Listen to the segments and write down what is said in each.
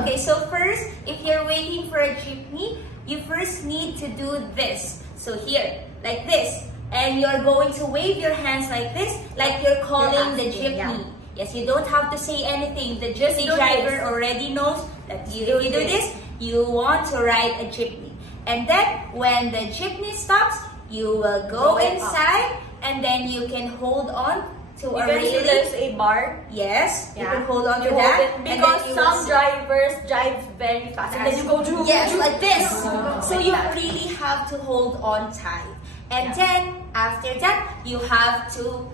Okay, so first, if you're waiting for a jeepney, you first need to do this. So here, like this. And you're going to wave your hands like this, like you're calling the jeepney. Yeah. Yes, you don't have to say anything. The jeepney driver already knows that if you do this, you want to ride a jeepney. And then, when the jeepney stops, you will go inside, and then you can hold on to a railing. There's a bar. Yes, you can hold on to that. Because some drivers drive very fast. And then you go through. Yes, like this. So you really have to hold on tight. And then, after that, you have to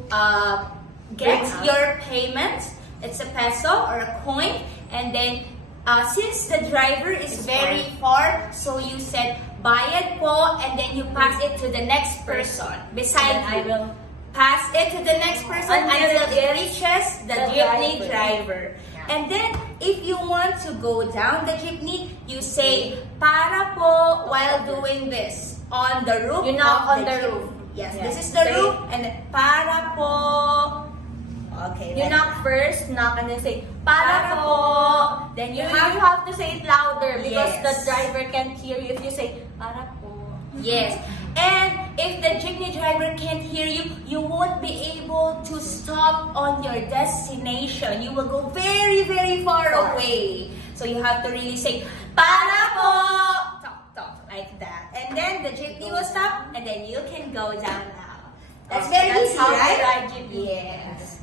get your payment. It's a peso or a coin. And then, since the driver is very far, so you said, bayad po, and then you pass it to the next person beside you. I will pass it to the next person until it reaches the jeepney driver. Yeah. And then, if you want to go down the jeepney, you say, para po, while doing this. On the roof. You knock on the roof. Yes, this is the roof, and then, para po. Okay. You knock first, knock, and then say, para po. Then you have to say it louder because the driver can't hear you if you say, para po. Yes. And if the jeepney driver can't hear you, you won't be able to stop on your destination. You will go very, very far away. So you have to really say, para po. Talk like that. And then the jeepney will stop, and then you can go down now. That's very easy, right? Yes.